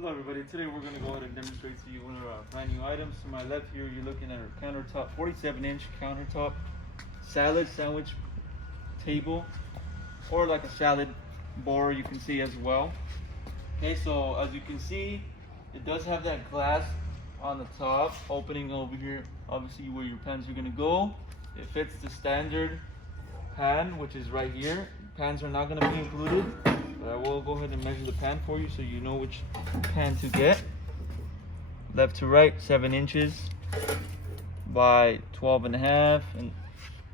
Hello everybody, today we're going to go ahead and demonstrate to you one of our brand new items. To my left here, you're looking at our countertop, 47-inch countertop salad sandwich table, or like a salad bar you can see as well. Okay, so as you can see, it does have that glass on the top, opening over here, obviously where your pans are going to go. It fits the standard pan, which is right here. Pans are not going to be included, but I will go ahead and measure the pan for you so you know which pan to get. Left to right, 7 inches by 12.5, and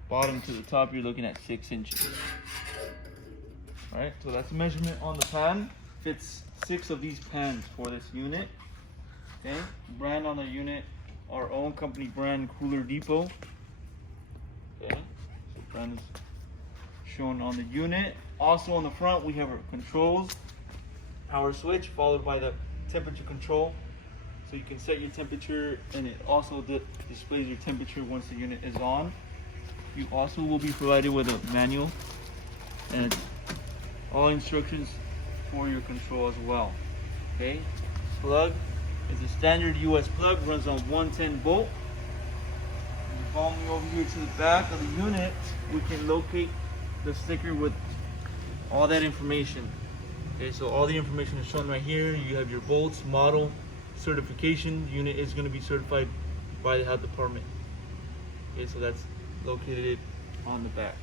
bottom to the top you're looking at 6 inches. Alright, so that's the measurement on the pan. Fits 6 of these pans for this unit. Okay, brand on the unit, our own company brand, Cooler Depot. Okay, so brand is shown on the unit. Also on the front we have our controls, power switch followed by the temperature control, so you can set your temperature, and it also displays your temperature once the unit is on. You also will be provided with a manual and all instructions for your control as well. Okay, plug is a standard US plug, runs on 110 volt. And follow me over here to the back of the unit, we can locate the sticker with all that information. Okay, so all the information is shown right here. You have your bolts, model, certification. The unit is going to be certified by the health department. Okay, so that's located on the back.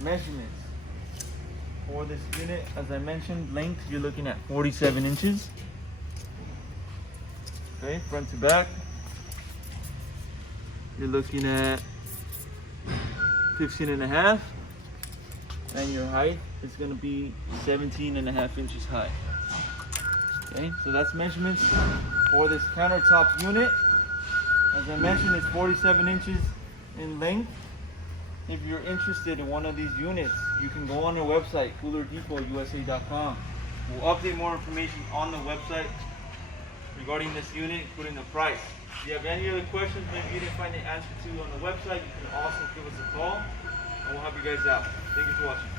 Measurements for this unit, as I mentioned, length you're looking at 47 inches. Okay, front to back you're looking at 15.5. and your height is going to be 17.5 inches high. Okay, so that's measurements for this countertop unit. As I mentioned, it's 47 inches in length. If you're interested in one of these units, you can go on our website, coolerdepot.usa.com. We'll update more information on the website regarding this unit, including the price. If you have any other questions, maybe you didn't find the answer to on the website, you can also give us a call and we'll help you guys out. Thank you for watching.